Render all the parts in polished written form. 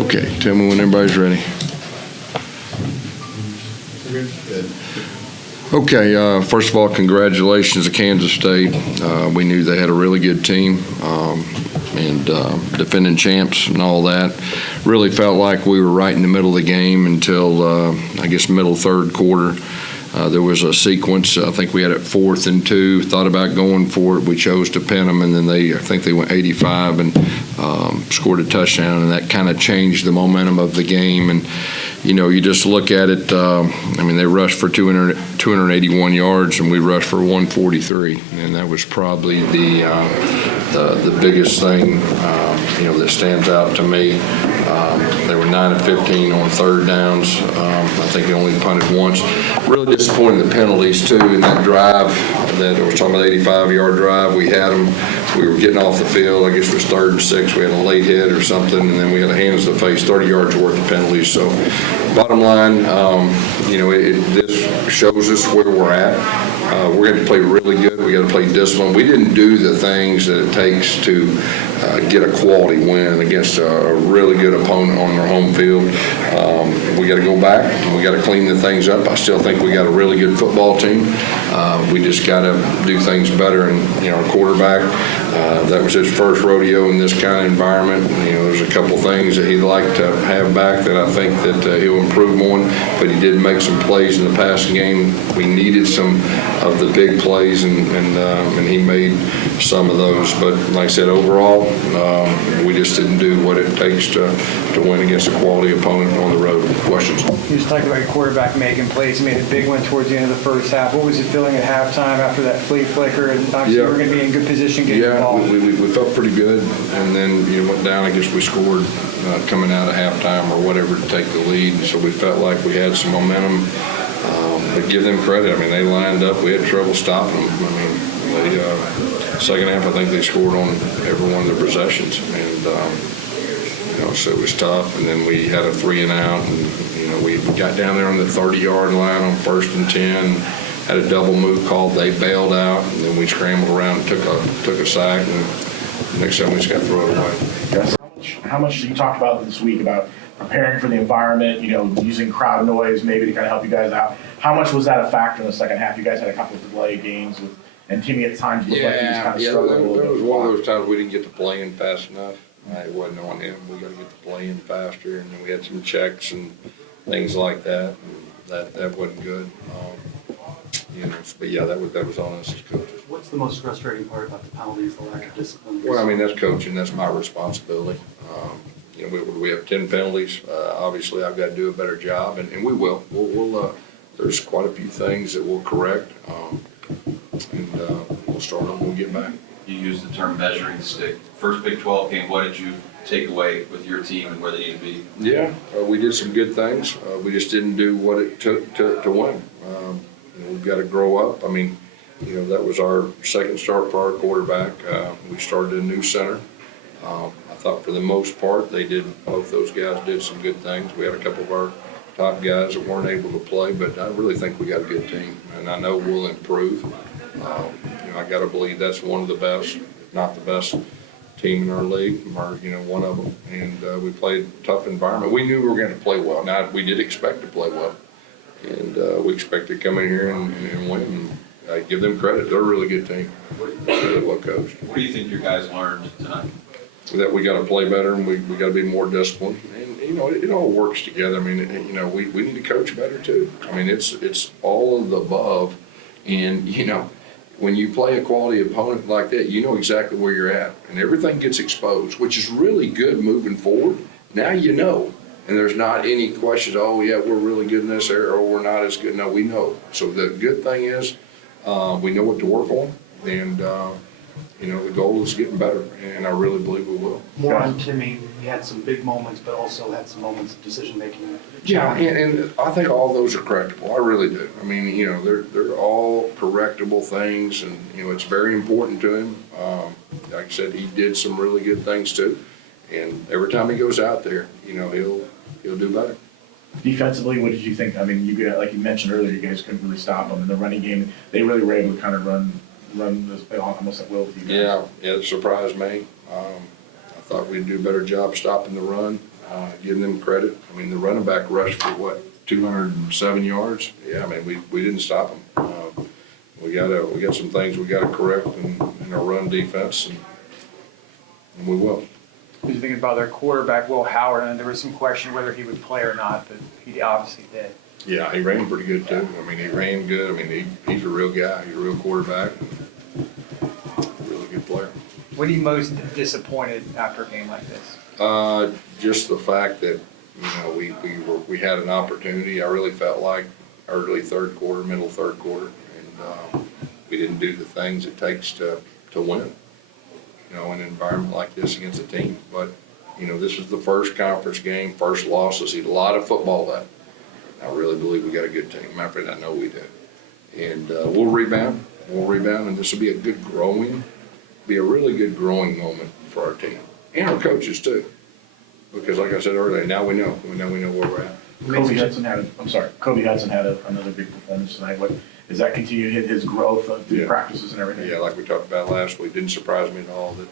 Okay, tell me when everybody's ready. Okay, first of all, congratulations to Kansas State. We knew they had a really good team and defending champs and all that. Really felt like we were right in the middle of the game until, I guess, middle third quarter. There was a sequence. I think we had it 4th and 2. Thought about going for it. We chose to pin them, and then I think they went 85 and scored a touchdown, and that kind of changed the momentum of the game. And you just look at it. I mean, they rushed for 281 yards, and we rushed for 143, and that was probably the biggest thing that stands out to me. They were 9 of 15 on third downs. I think they only punted once. Really disappointed in the penalties too in that drive. That was talking about 85-yard drive. We had them. We were getting off the field. I guess it was 3rd and 6. We had a late hit or something, and then we had a hands to the face, 30 yards worth of penalties. So, bottom line, this shows us where we're at. We're going to play really good. We got to play discipline. We didn't do the things that it takes to get a quality win against a really good opponent on their home field. We got to go back. We got to clean the things up. I still think we got a really good football team. We just got to do things better. And our quarterback, that was his first rodeo in this kind of environment. There's a couple things that he'd like to have back that I think that he'll improve on. But he did make some plays in the passing game. We needed some of the big plays, and he made some of those. But like I said, overall, we just didn't do what it takes to win against a quality opponent on the road. Questions? You just talked about your quarterback making plays. He made a big one towards the end of the first half. What was it feeling at halftime after that flea flicker? And obviously we're going to be in good position getting the ball. We felt pretty good, and then went down. I guess we scored coming out of halftime or whatever to take the lead, and so we felt like we had some momentum. But give them credit. I mean, they lined up. We had trouble stopping them. I mean, they second half I think they scored on every one of their possessions, and so it was tough. And then we had a 3 and out, and we got down there on the 30-yard line on 1st and 10. Had a double move called. They bailed out, and then we scrambled around and took a sack, and next time we just got thrown away. How much you talked about this week about preparing for the environment, using crowd noise maybe to kind of help you guys out. How much was that a factor in the second half? You guys had a couple of delay games, and Timmy at times looked like he was kind of struggling a little bit. There was one of those times we didn't get to play in fast enough. It wasn't on him. We got to get to play in faster, and then we had some checks and things like that. And that wasn't good. But yeah, that was on us as coaches. What's the most frustrating part about the penalties, the lack of discipline? Well, I mean, that's coaching. That's my responsibility. We have 10 penalties. Obviously, I've got to do a better job, and we will. There's quite a few things that we'll correct, and we'll start on when we get back. You used the term measuring stick. First Big 12 game, what did you take away with your team and where they need to be? Yeah, we did some good things. We just didn't do what it took to win. We've got to grow up. I mean, that was our second start for our quarterback. We started a new center. I thought for the most part both those guys did some good things. We had a couple of our top guys that weren't able to play, but I really think we got a good team, and I know we'll improve. I got to believe that's one of the best, if not the best team in our league, or one of them. And we played a tough environment. We knew we were going to play well. Now we did expect to play well, and we expect to come in here and win. And I give them credit. They're a really good team. They're well coached. What do you think your guys learned tonight? That we got to play better, and we got to be more disciplined. And it all works together. I mean, we need to coach better too. I mean, it's all of the above. And when you play a quality opponent like that, you know exactly where you're at, and everything gets exposed, which is really good moving forward. Now and there's not any questions. Oh yeah, we're really good in this area, or we're not as good. No, we know. So the good thing is, we know what to work on, and the goal is getting better, and I really believe we will. More on Timmy, he had some big moments, but also had some moments of decision-making. Yeah, and I think all those are correctable. I really do. I mean, they're all correctable things, and, it's very important to him. Like I said, he did some really good things too. And every time he goes out there, he'll do better. Defensively, what did you think? I mean, like you mentioned earlier, you guys couldn't really stop them in the running game. They really were able to kind of run this almost at will with you guys. Yeah, it surprised me. I thought we'd do a better job stopping the run, giving them credit. I mean, the running back rushed for 207 yards? Yeah, I mean, we didn't stop them. We got some things we got to correct in our run defense, and we will. What do you think about their quarterback, Will Howard? And there was some question whether he would play or not, but he obviously did. Yeah, he ran pretty good too. I mean, he ran good. I mean, he's a real guy. He's a real quarterback. Really good player. What are you most disappointed after a game like this? Just the fact that we had an opportunity. I really felt like early third quarter, middle third quarter, and we didn't do the things it takes to win. In an environment like this against a team. But this is the first conference game, first loss. I've seen a lot of football left. I really believe we got a good team. Matter of fact, I know we do. And we'll rebound. And this will be a really good growing moment for our team and our coaches too. Because like I said earlier, now we know where we're at. Kobe Hudson had another big performance tonight. Does that continue to hit his growth through practices and everything? Yeah, like we talked about last week, didn't surprise me at all that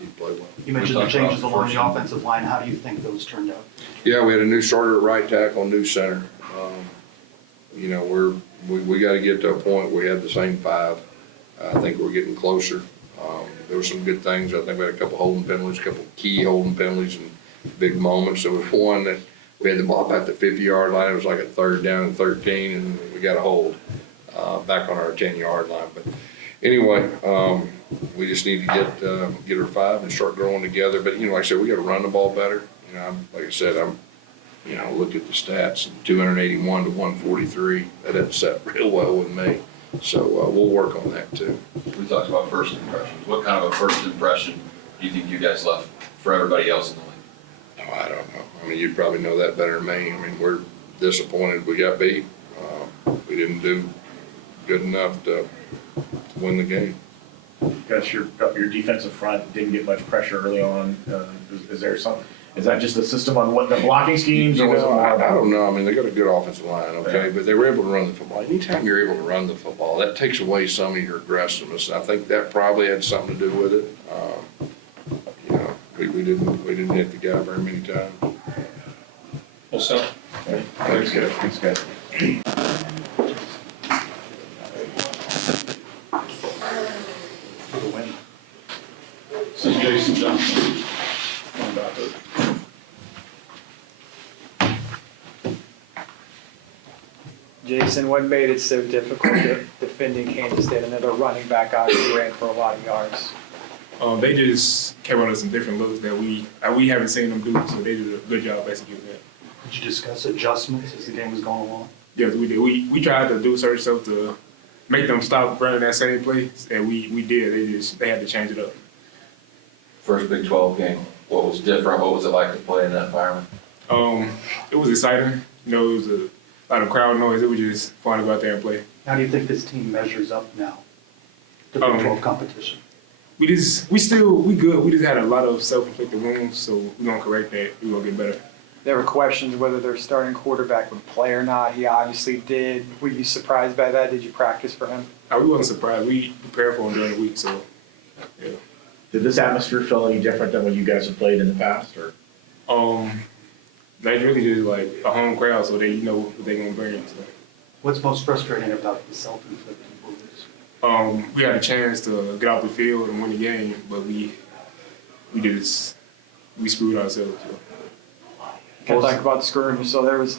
he played well. You mentioned the changes along the offensive line. How do you think those turned out? Yeah, we had a new starter at right tackle, new center. We got to get to a point where we have the same five. I think we're getting closer. There were some good things. I think we had a couple holding penalties, a couple key holding penalties and big moments. There was one that we had the ball about the 50-yard line. It was like a 3rd down and 13, and we got a hold back on our 10-yard line. But anyway, we just need to get our five and start growing together. But like I said, we got to run the ball better. Like I said, look at the stats, 281 to 143. That doesn't set real well with me. So we'll work on that too. We talked about first impressions. What kind of a first impression do you think you guys left for everybody else in the league? Oh, I don't know. I mean, you'd probably know that better than me. I mean, we're disappointed we got beat. We didn't do good enough to win the game. Gus, your defensive front didn't get much pressure early on. Is there some? Is that just the system on what the blocking schemes, or was it more I about? don't know. I mean, they got a good offensive line, okay, Yeah. but they were able to run the football. Anytime you're able to run the football, that takes away some of your aggressiveness. I think that probably had something to do with it. We didn't hit the guy very many times. Well, so. Thanks, guys. For the win. This is Jason Johnson. Jason, what made it so difficult defending Kansas State? Another running back obviously ran for a lot of yards. They just came out with some different looks that we haven't seen them do, so they did a good job executing that. Did you discuss adjustments as the game was going along? Yes, we did. We tried to do certain stuff to make them stop running that same play, and we did. They had to change it up. First Big 12 game, what was different? What was it like to play in that environment? It was exciting. It was a lot of crowd noise. It was just fun to go out there and play. How do you think this team measures up now to Big 12 competition? We good. We just had a lot of self-inflicted wounds, so we're gonna correct that. We're gonna get better. There were questions whether their starting quarterback would play or not. He obviously did. Were you surprised by that? Did you practice for him? We wasn't surprised. We prepared for him during the week, so yeah. Did this atmosphere feel any different than when you guys have played in the past, or? That's really just like a home crowd, so they know what they're gonna bring. So. What's most frustrating about the self-inflicted wounds? We had a chance to get off the field and win the game, but we screwed ourselves. So. Can talk about the skirmish. So there was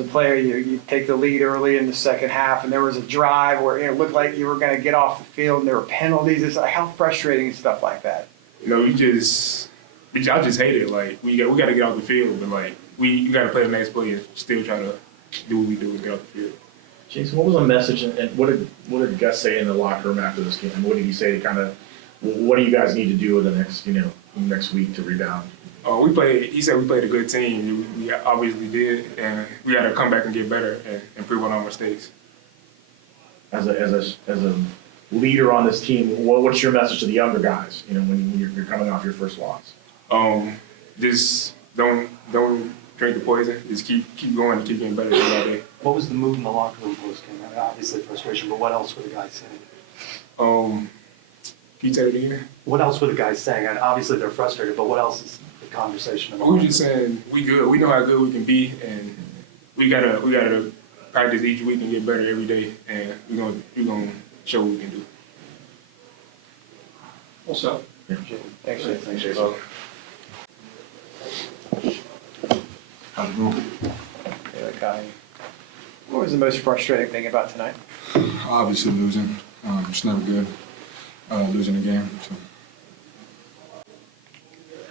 a player, you take the lead early in the second half, and there was a drive where it looked like you were going to get off the field, and there were penalties. It's like, how frustrating is stuff like that? I just hate it. Like we got to get off the field, but like you got to play the next play and still try to do what we do and get off the field. Jason, what was the message, and what did Gus say in the locker room after this game? And what did he say to kind of, what do you guys need to do in the next week to rebound? He said we played a good team. We obviously did, and we got to come back and get better and improve on our mistakes. As a leader on this team, what's your message to the younger guys? When you're coming off your first loss. Just don't drink the poison. Just keep going and keep getting better day by day. What was the mood in the locker room post-game? I mean, obviously frustration, but what else were the guys saying? Can you say it again? What else were the guys saying? And obviously they're frustrated, but what else is the conversation about? We were just saying we good. We know how good we can be, and we gotta practice each week and get better every day, and we're gonna show what we can do. Also, Thanks, Jay. Thanks, Jason. How's it going? Hey, Lokahi. What was the most frustrating thing about tonight? Obviously losing. It's never good, losing a game. So.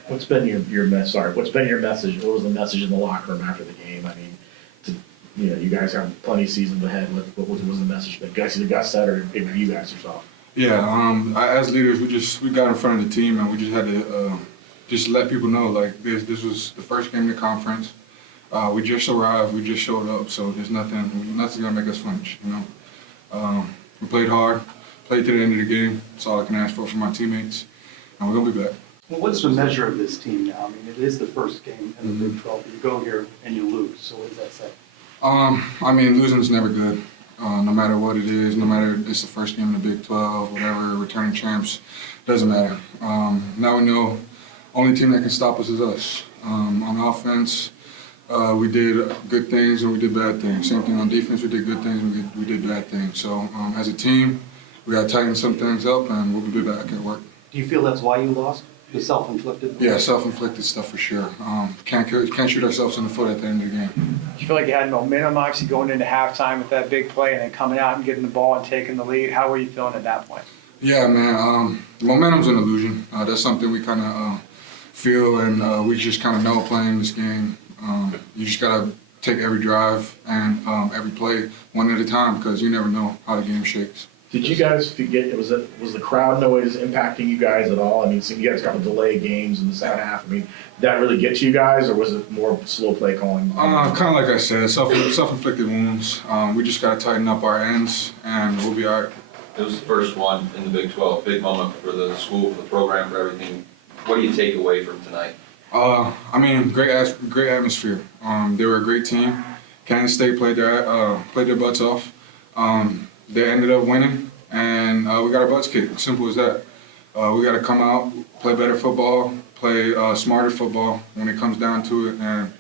What's been your message? What's been your message? What was the message in the locker room after the game? I mean, you guys have plenty of seasons ahead. What was the message? But Gus said, or maybe you guys yourself? Yeah, as leaders, we got in front of the team and we just had to just let people know like this was the first game of the conference. We just arrived, we just showed up, so there's nothing's gonna make us flinch. You know, we played hard, played to the end of the game. That's all I can ask for my teammates, and we're gonna be back. Well, what's the measure of this team now? I mean, it is the first game in the Big 12, but you go here and you lose, so what does that say? I mean, losing is never good. No matter what it is, no matter if it's the first game in the Big 12, whatever, returning champs, doesn't matter. Now we know only team that can stop us is us. On offense, we did good things and we did bad things. Same thing on defense, we did good things and we did bad things. So as a team, we got to tighten some things up and we'll be back at work. Do you feel that's why you lost? The self-inflicted? Yeah, self-inflicted stuff for sure. Can't shoot ourselves in the foot at the end of the game. Do you feel like you had momentum, obviously going into halftime with that big play and then coming out and getting the ball and taking the lead? How were you feeling at that point? Yeah, man. Momentum's an illusion. That's something we kind of feel, and we just kind of know playing this game. You just gotta take every drive and every play one at a time because you never know how the game shakes. Did you guys forget? Was the crowd noise impacting you guys at all? I mean, so you guys got to delay games in the second half. I mean, did that really get you guys, or was it more slow play calling? Kind of like I said, self-inflicted wounds. We just gotta tighten up our ends, and we'll be all right. it was the first one in the Big 12, big moment for the school, for the program, for everything. What do you take away from tonight? I mean, great atmosphere. They were a great team. Kansas State played their butts off. They ended up winning, and we got our butts kicked. Simple as that. We got to come out, play better football, play smarter football when it comes down to it. And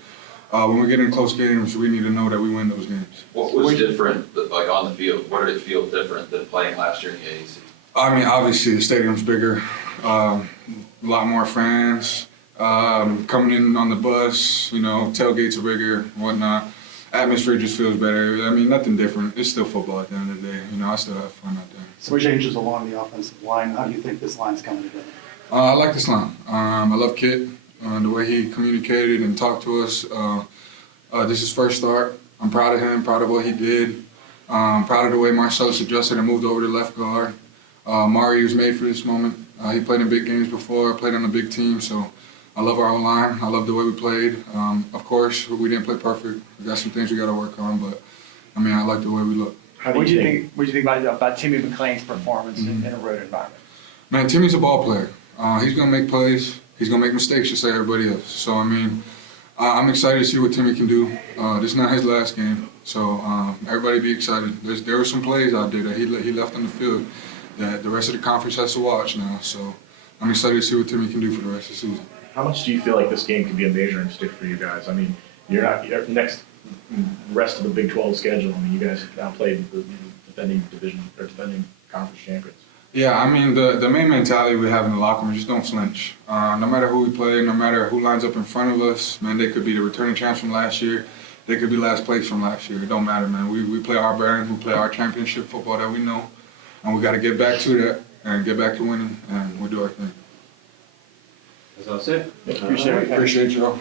when we get in close games, we need to know that we win those games. What was different, like on the field? What did it feel different than playing last year in the AAC? I mean, obviously the stadium's bigger, a lot more fans coming in on the bus. You know, tailgates are bigger, whatnot. Atmosphere just feels better. I mean, nothing different. It's still football at the end of the day. You know, I still have fun out there. Some changes along the offensive line. How do you think this line's coming together? I like this line. I love Kit, the way he communicated and talked to us. This is his first start. I'm proud of him, proud of what he did. Proud of the way Marcellus adjusted and moved over to left guard. Mari was made for this moment. He played in big games before, played on a big team, so I love our O-line. I love the way we played. Of course, we didn't play perfect. We got some things we got to work on, but I mean, I like the way we look. What do you think about Timmy McClain's performance in a road environment? Man, Timmy's a ball player. He's gonna make plays. He's gonna make mistakes just like everybody else. So I mean, I'm excited to see what Timmy can do. This is not his last game, so everybody be excited. There were some plays out there that he left on the field that the rest of the conference has to watch now. So I'm excited to see what Timmy can do for the rest of the season. How much do you feel like this game could be a measuring stick for you guys? I mean, you're next rest of the Big 12 schedule. I mean, you guys have now played the defending conference champions. Yeah, I mean, the main mentality we have in the locker room is just don't flinch. No matter who we play, no matter who lines up in front of us, man, they could be the returning champs from last year. They could be last place from last year. It don't matter, man. We play our brand. We play our championship football that we know. And we got to get back to that and get back to winning, and we'll do our thing. That's all I say. Appreciate it. Appreciate you all.